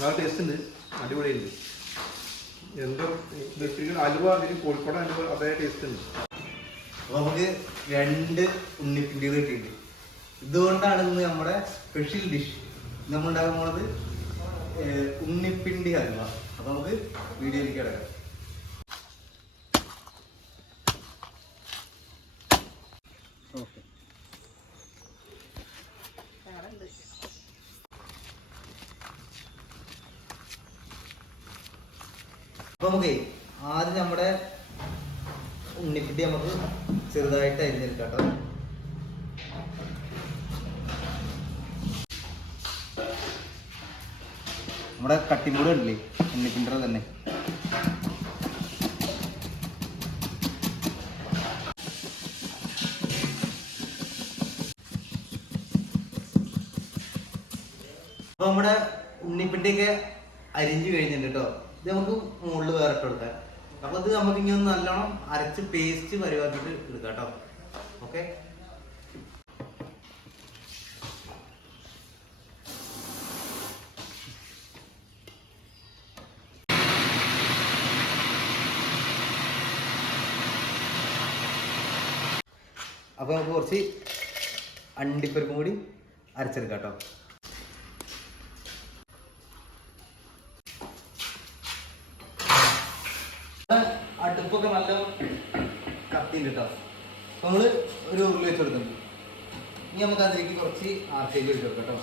നല്ല ടേസ്റ്റ് ഉണ്ട്, അടിപൊളിയുണ്ട്. എന്തോ അലുവ അതിന് കോഴിക്കോട് അലുവ അതേ ടേസ്റ്റ് ഉണ്ട്. അപ്പൊ നമുക്ക് 2 ഉണ്ണിപ്പിണ്ടികൾ കിട്ടിയിട്ടുണ്ട്. ഇതുകൊണ്ടാണ് ഇന്ന് നമ്മുടെ സ്പെഷ്യൽ ഡിഷ് നമ്മൾ ഉണ്ടാക്കാൻ പോണത്, ഉണ്ണിപ്പിണ്ടി ഹൽവ. അപ്പൊ നമുക്ക് വീഡിയോയിലേക്ക് കിടക്കാം. ഓക്കെ, അപ്പൊ നമുക്ക് ആദ്യം നമ്മുടെ ഉണ്ണിപ്പിണ്ടി നമുക്ക് ചെറുതായിട്ട് അരിഞ്ഞെടുക്കാം കേട്ടോ. നമ്മുടെ കട്ടിംഗ് ഉണ്ടല്ലേ ഉണ്ണിപ്പിണ്ടിയുടെ തന്നെ. അപ്പൊ നമ്മുടെ ഉണ്ണിപ്പിണ്ടിയൊക്കെ അരിഞ്ഞു കഴിഞ്ഞിട്ടുണ്ട് കേട്ടോ. ഇത് നമുക്ക് മുകളിൽ വേറെ ഇട്ട് കൊടുക്കാം. അപ്പൊ ഇത് നമുക്ക് ഇങ്ങനെ നല്ലോണം അരച്ച് പേസ്റ്റ് പരിവാക്കിയിട്ട് എടുക്കാം കേട്ടോ. ഓക്കെ, അപ്പൊ നമുക്ക് കുറച്ച് അണ്ടിപ്പരിപ്പും കൂടി അരച്ചെടുക്കാം കേട്ടോ. അടുപ്പൊക്കെ നല്ല കത്തിണ്ട് കേട്ടോ. അപ്പൊ നമ്മള് ഒരു ഉരുളി വെച്ച് കൊടുക്കുന്നുണ്ട്. ഇനി നമുക്ക് അതിലേക്ക് കുറച്ച് ആർക്കേജ് വെച്ച് കൊടുക്കാം കേട്ടോ.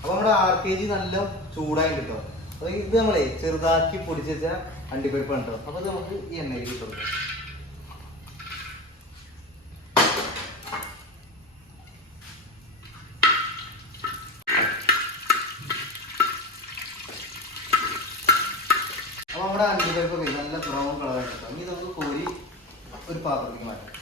അപ്പൊ നമ്മുടെ ആർക്കേജ് നല്ല ചൂടായി കിട്ടും. അപ്പൊ ഇത് നമ്മളെ ചെറുതാക്കി പൊടിച്ച് വെച്ച അണ്ടിപ്പരിപ്പാണ് കേട്ടോ. അപ്പൊ ഇത് നമുക്ക് ഈ എണ്ണയിലേക്ക് ഇട്ട് കൊടുക്കാം. അപ്പൊ നമ്മുടെ അണ്ടിപ്പരിപ്പൊക്കെ നല്ല ബ്രൗൺ കളറായിട്ട് കിട്ടും. ഇനി നമുക്ക് കോരി ഒരു പാത്രത്തിലേക്ക് മാറ്റാം.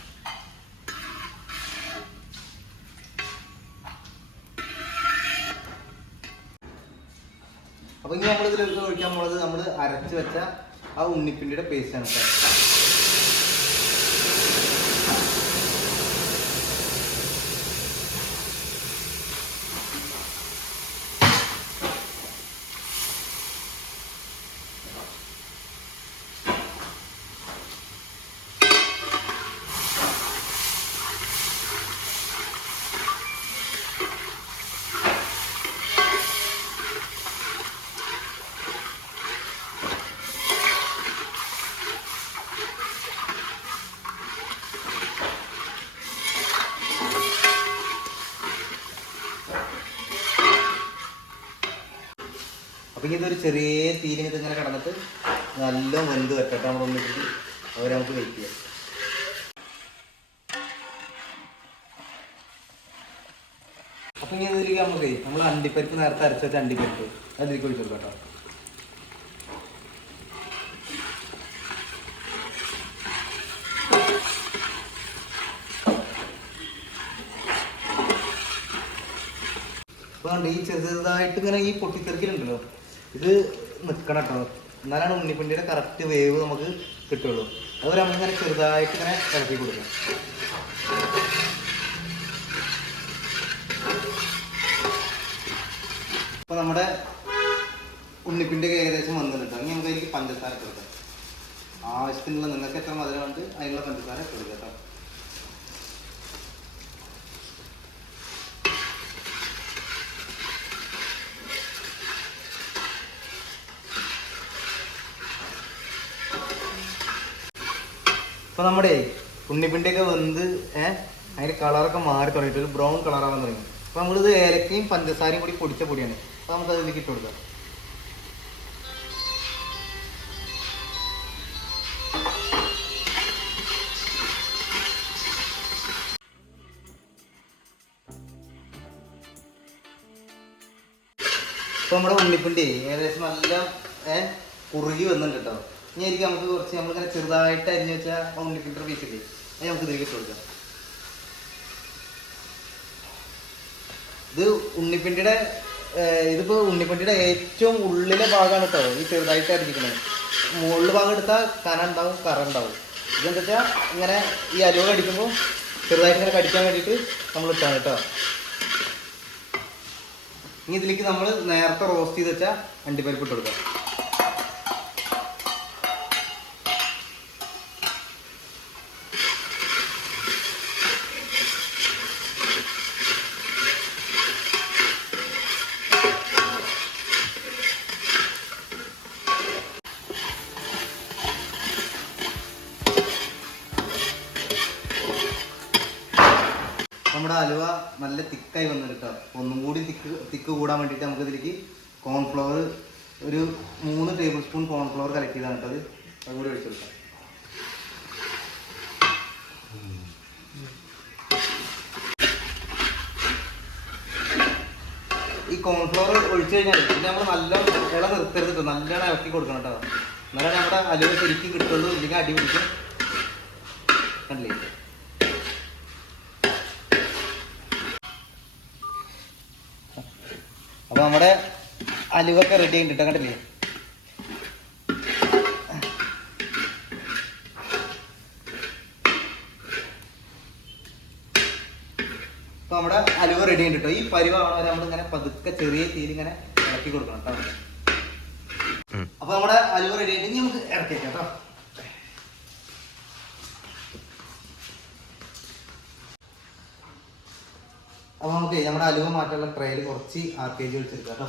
അപ്പൊ ഇനി നമ്മൾ ഇതിലേക്ക് ഒഴിക്കാൻ പോകുന്നത് നമ്മൾ അരച്ച് വെച്ച ആ ഉണ്ണിപ്പിണ്ടിയുടെ പേസ്റ്റ് ആണ് കേട്ടോ. അപ്പൊ ഇതൊരു ചെറിയ തീരിങ്ങത്ത് ഇങ്ങനെ കിടന്നിട്ട് നല്ല വെന്ത് വെക്കട്ടെ. നമ്മൾ ഒന്നിട്ട് അവരെ നമുക്ക് വെയിറ്റ് ചെയ്യാം. അപ്പൊ ഇനി ഇതിലേക്ക് നമുക്ക് നമ്മൾ അണ്ടിപ്പരിപ്പ് നേരത്തെ അരച്ച വെച്ച അണ്ടിപ്പരിപ്പ് അതിലേക്ക് ഒഴിച്ചു കൊടുക്കാം കേട്ടോ. അപ്പൊ ഈ ചെറുതായിട്ട് ഇങ്ങനെ ഈ പൊട്ടിത്തെറിക്കലുണ്ടല്ലോ, ഇത് നിൽക്കണം കേട്ടോ. എന്നാലാണ് ഉണ്ണിപ്പിണ്ടിയുടെ കറക്റ്റ് വേവ് നമുക്ക് കിട്ടുള്ളൂ. അതുപോലെ നമ്മളിങ്ങനെ ചെറുതായിട്ട് ഇങ്ങനെ ഇറക്കി കൊടുക്കാം. അപ്പൊ നമ്മുടെ ഉണ്ണിപ്പിണ്ടി ഏകദേശം വന്നിട്ടുണ്ട്. ഇനി നമുക്ക് അതിലേക്ക് പഞ്ചസാര ഇട്ട് കൊടുക്കാം. ആവശ്യത്തിനുള്ള നിങ്ങൾക്ക് എത്ര മധുരം വേണ്ട അതിനുള്ള പഞ്ചസാര ഇട്ട് കൊടുക്കാം കേട്ടോ. ഇപ്പൊ നമ്മുടെ ഉണ്ണിപ്പിണ്ടിയൊക്കെ വെന്ത് അതിന്റെ കളറൊക്കെ മാറി തുടങ്ങിയിട്ട് ഒരു ബ്രൗൺ കളറാവാൻ തുടങ്ങി. അപ്പൊ നമ്മളിത് ഏലക്കയും പഞ്ചസാരയും കൂടി പൊടിച്ച പൊടിയാണ്. അപ്പൊ നമുക്ക് അതിലേക്ക് ഇട്ട് കൊടുക്കാം. ഇപ്പൊ നമ്മുടെ ഉണ്ണിപ്പിണ്ടി ഏകദേശം നല്ല കുറുകി വന്നിട്ടുണ്ട് കേട്ടോ. ഇനി ആയിരിക്കും നമുക്ക് കുറച്ച് നമ്മളിങ്ങനെ ചെറുതായിട്ട് അരിഞ്ഞ് വെച്ചാൽ ഉണ്ണിപ്പിണ്ടി പീസില്ലേ അത് നമുക്ക് ഇതിലേക്ക് ഇട്ട് കൊടുക്കാം. ഇത് ഉണ്ണിപ്പിണ്ടിയുടെ ഇതിപ്പോ ഉണ്ണിപ്പട്ടിയുടെ ഏറ്റവും ഉള്ളിലെ ഭാഗമാണ് കേട്ടോ ഈ ചെറുതായിട്ട് അരിഞ്ഞിരിക്കുന്നത്. മുകളിൽ ഭാഗം എടുത്താൽ കന ഉണ്ടാവും, കറ ഉണ്ടാവും. ഇതെന്താ വെച്ചാൽ ഇങ്ങനെ ഈ അലുവ കടിക്കുമ്പോൾ ചെറുതായിട്ട് ഇങ്ങനെ കടിക്കാൻ വേണ്ടിയിട്ട് നമ്മൾ ഇട്ടാണ് കേട്ടോ. ഇനി ഇതിലേക്ക് നമ്മൾ നേരത്തെ റോസ്റ്റ് ചെയ്ത് വെച്ചാൽ അണ്ടിപ്പരിപ്പ് ഇട്ട് കൊടുക്കാം. നമ്മുടെ അലുവ നല്ല തിക്കായി വന്നു കേട്ടോ. ഒന്നും കൂടി തിക്ക് കൂടാൻ വേണ്ടിയിട്ട് നമുക്ക് ഇതിലേക്ക് കോൺഫ്ലവർ ഒരു 3 ടേബിൾ സ്പൂൺ കോൺഫ്ലവർ കലക്ട് ചെയ്താണ് കേട്ടോ. അതുകൂടി ഒഴിച്ചു കൊടുക്കാം. ഈ കോൺഫ്ലവർ ഒഴിച്ചു കഴിഞ്ഞാൽ പിന്നെ നമ്മൾ നല്ല ഇള നിർത്തരുത് കേട്ടോ. നല്ലോണം ഇളക്കി കൊടുക്കണം കേട്ടോ. എന്നാലേ നമ്മുടെ അലുവ ശരിക്കും കിട്ടുള്ളൂ. ഇല്ലെങ്കിൽ അടി പിടിക്കും. കണ്ടില്ലേ? അപ്പോൾ നമ്മുടെ അലുവൊക്കെ റെഡി ആയിട്ട് കണ്ടില്ലേ? അപ്പോൾ നമ്മുടെ അലുവ റെഡി ആയിട്ട് കേട്ടോ. ഈ പരിവാണ് നമ്മളിങ്ങനെ പതുക്കെ ചെറിയ തീയിൽ ഇങ്ങനെ ഇറക്കി കൊടുക്കണം കേട്ടോ. അപ്പോൾ നമ്മുടെ അലുവ റെഡി ആയിട്ട് ഇനി നമുക്ക് ഇറക്കി വെക്കാം കേട്ടോ. അപ്പോൾ നമുക്ക് നമ്മുടെ അലുവ മാറ്റാനുള്ള ട്രേയിൽ കുറച്ച് RPG ഒഴിച്ചെടുക്കാം കേട്ടോ.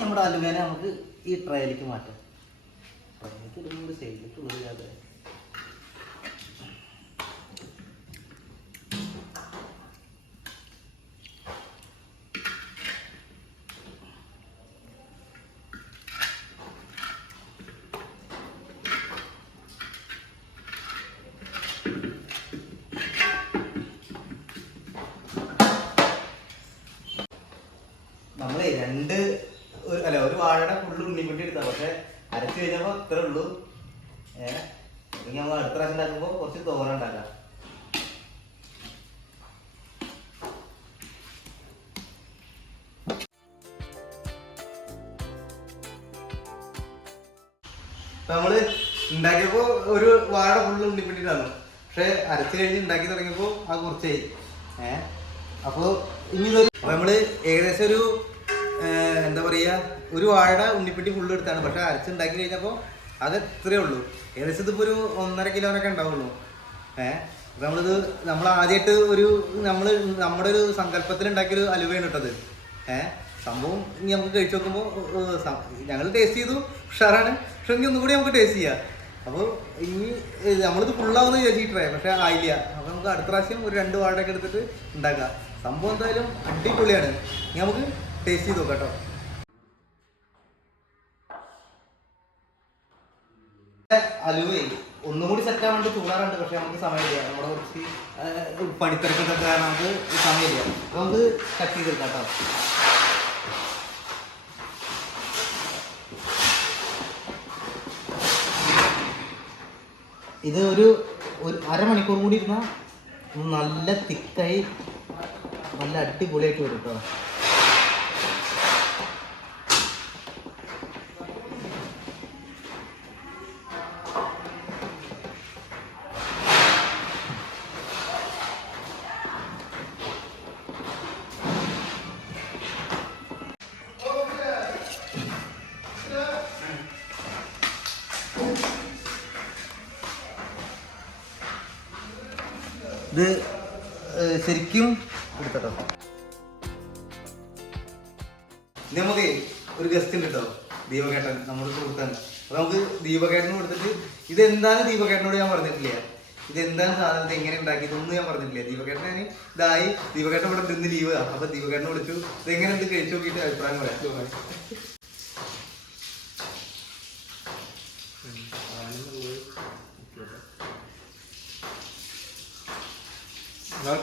നമ്മുടെ അലുവേനെ നമുക്ക് ഈ ട്രേയിലേക്ക് മാറ്റാം. ട്രേയിലേക്ക് ഇടുന്നത് സൈഡിലേക്ക് ഉള്ളില്ലാതെ നമ്മളെ ഒരു വാഴയുടെ ഫുള്ള് ഉണ്ണിപ്പട്ടി എടുത്താ. പക്ഷെ അരച്ച് കഴിഞ്ഞപ്പോ ഇത്രേ ഉള്ളൂ. അല്ലെങ്കിൽ നമ്മൾ അടുത്ത പ്രാവശ്യം ഉണ്ടാക്കുമ്പോ കുറച്ച് തോര ഉണ്ടാക്കാം. നമ്മള് ഉണ്ടാക്കിയപ്പോ ഒരു വാഴ ഫുള്ള് ഉണ്ണിപ്പട്ടി തന്നു. പക്ഷെ അരച്ച് കഴിഞ്ഞ് ഉണ്ടാക്കി തുടങ്ങിയപ്പോ അത് കുറച്ചായി. അപ്പോൾ ഇനി അപ്പൊ നമ്മള് ഏകദേശം ഒരു എന്താ പറയുക, ഒരു വാഴയുടെ ഉണ്ണിപ്പെട്ടി ഫുള്ള് എടുത്താണ്. പക്ഷെ അരച്ചുണ്ടാക്കി കഴിഞ്ഞപ്പോൾ അത് ഇത്രയേ ഉള്ളൂ. ഏകദേശം ഇതിപ്പോൾ ഒരു 1.5 കിലോനൊക്കെ ഉണ്ടാവുള്ളൂ. അപ്പം നമ്മൾ ആദ്യമായിട്ട് നമ്മുടെ ഒരു സങ്കല്പത്തിൽ ഉണ്ടാക്കിയൊരു അലുവയാണ് ഇട്ടത്. സംഭവം ഇനി നമുക്ക് കഴിച്ചു നോക്കുമ്പോൾ ഞങ്ങൾ ടേസ്റ്റ് ചെയ്തു, ഉഷാറാണ്. പക്ഷെ ഇനി ഒന്നുകൂടി നമുക്ക് ടേസ്റ്റ് ചെയ്യാം. അപ്പോൾ ഇനി നമ്മളിത് ഫുള്ളാവുമെന്ന് വിചാരിച്ചിട്ടേ, പക്ഷെ ആയില്ല. അപ്പോൾ നമുക്ക് അടുത്ത പ്രാവശ്യം ഒരു 2 വാഴയൊക്കെ എടുത്തിട്ട് ഉണ്ടാക്കാം. സംഭവം എന്തായാലും അടിപൊളിയാണ്. ഇനി നമുക്ക് ടേസ്റ്റ് ചെയ്ത് നോക്കാം കേട്ടോ. അലുവേ ഒന്നും കൂടി സെറ്റ് ആവാണ്ട് ചൂടാറുണ്ട്. പക്ഷെ നമുക്ക് സമയമില്ല. നമ്മുടെ കുറച്ച് പണിത്തിരക്കൊക്കെ കാരണം നമുക്ക് സമയമില്ല. അപ്പോൾ നമുക്ക് കട്ട് ചെയ്തെടുക്കാം കേട്ടോ. ഇത് ഒരു അരമണിക്കൂർ കൂടി ഇരുന്നാൽ നല്ല തിക്കായി നല്ല അടിപൊളിയായിട്ട് വരും കേട്ടോ. ഇത് ശരിക്കും എടുത്തോ. നമുക്ക് ഒരു ഗസ്റ്റ് ഉണ്ട് കേട്ടോ, ദീപകേട്ടൻ, നമ്മുടെ സുഹൃത്താണ്. അപ്പൊ നമുക്ക് ദീപകേട്ടനും കൊടുത്തിട്ട് ഇതെന്താണ് ദീപകേട്ടനോട് ഞാൻ പറഞ്ഞിട്ടില്ല. ഇതെന്താണ് സാധനത്തെ എങ്ങനെ ഉണ്ടാക്കി ഇതൊന്നും ഞാൻ പറഞ്ഞിട്ടില്ല. ദീപകേട്ടൻ ഞാൻ ഇതായി ദീപകേട്ടൻ ഇവിടെ ഇന്ന് ലീവ്. അപ്പൊ ദീപകേട്ടനെ വിളിച്ചു, ഇതെങ്ങനെ ഉണ്ട് കഴിച്ചു നോക്കിയിട്ട് അഭിപ്രായം പറയാം.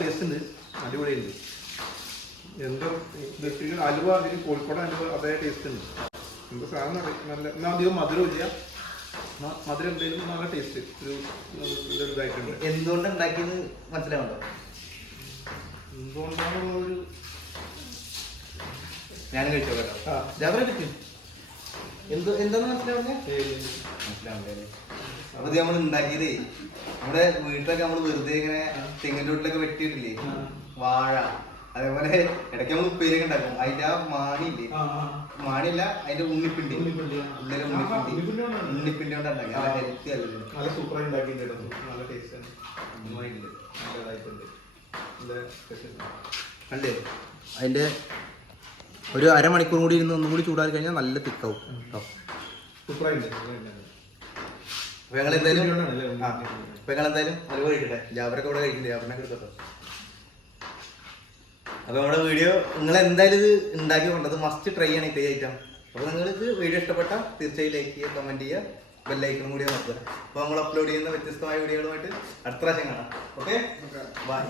ടേസ്റ്റ് ഉണ്ട്, അടിപൊളിയുണ്ട്. എന്തോ അലുവ അതിന് കോഴിക്കോട് അലുവ അതേ ടേസ്റ്റ് ഉണ്ട്. എന്തോ സാധനം നല്ല എന്നാൽ അധികം മധുരവും ഇല്ല, മധുരം എന്തെങ്കിലും നല്ല ടേസ്റ്റ് ഒരു ഇതായിട്ടുണ്ട്. എന്തുകൊണ്ട് ഉണ്ടാക്കിയെന്ന് മനസ്സിലാവുണ്ടോ? എന്തുകൊണ്ടാണ് ഒരു ഞാൻ കഴിച്ചോ കേട്ടോ. ആ. ജാബറെ കിട്ടും എന്താന്ന് മനസ്സിലാവുന്നേ? മനസ്സിലാവണ്ടേ? അപ്പൊ ഇത് നമ്മൾ ഉണ്ടാക്കിയതേ നമ്മുടെ വീട്ടിലൊക്കെ നമ്മൾ വെറുതെ ഇങ്ങനെ തെങ്ങിൻ്റെ വീട്ടിലൊക്കെ വെട്ടിയിട്ടില്ലേ വാഴ, അതേപോലെ ഇടയ്ക്ക് നമ്മൾ ഉപ്പേരിയൊക്കെ ഉണ്ടാക്കും. അതിന്റെ ആ മാണിയില്ലേ, മാണിയില്ല അതിന്റെ ഉണ്ണിപ്പിണ്ടി, ഉള്ളിലെ ഉണ്ണിപ്പിണ്ടി കൊണ്ട് ഉണ്ടാക്കി. നല്ല ഹെൽത്തി അല്ലേ? നല്ല സൂപ്പറായി ഉണ്ടാക്കിയിട്ടുണ്ട്. നല്ല ടേസ്റ്റ് ആണ്. നന്നായിട്ടുണ്ട്, നല്ലതായിട്ടുണ്ട്. അല്ലേ? അതിന്റെ ഒരു അരമണിക്കൂർ കൂടി ഇരുന്ന് ഒന്നും കൂടി ചൂടാക്കി കഴിഞ്ഞാൽ നല്ല തിക്കാവും കേട്ടോ. അപ്പൊ ഞങ്ങൾ എന്തായാലും അതുപോലെ കഴിക്കട്ടെ. ജാബറൊക്കെ ഇവിടെ കഴിക്കില്ല, ജാബറിനൊക്കെ എടുത്തോ. അപ്പൊ നമ്മുടെ വീഡിയോ നിങ്ങൾ എന്തായാലും ഇത് ഉണ്ടാക്കി കൊണ്ടത് മസ്റ്റ് ട്രൈ ചെയ്യണം ഈ ഐറ്റം. അപ്പൊ നിങ്ങൾക്ക് വീഡിയോ ഇഷ്ടപ്പെട്ട തീർച്ചയായും ലൈക്ക് ചെയ്യുക, കമന്റ് ചെയ്യുക, ബെല്ലൈക്കണും കൂടി നോക്കുക. അപ്പൊ നമ്മൾ അപ്ലോഡ് ചെയ്യുന്ന വ്യത്യസ്തമായ വീഡിയോകളുമായിട്ട് അടുത്ത പ്രാവശ്യം കാണാം. Okay, by.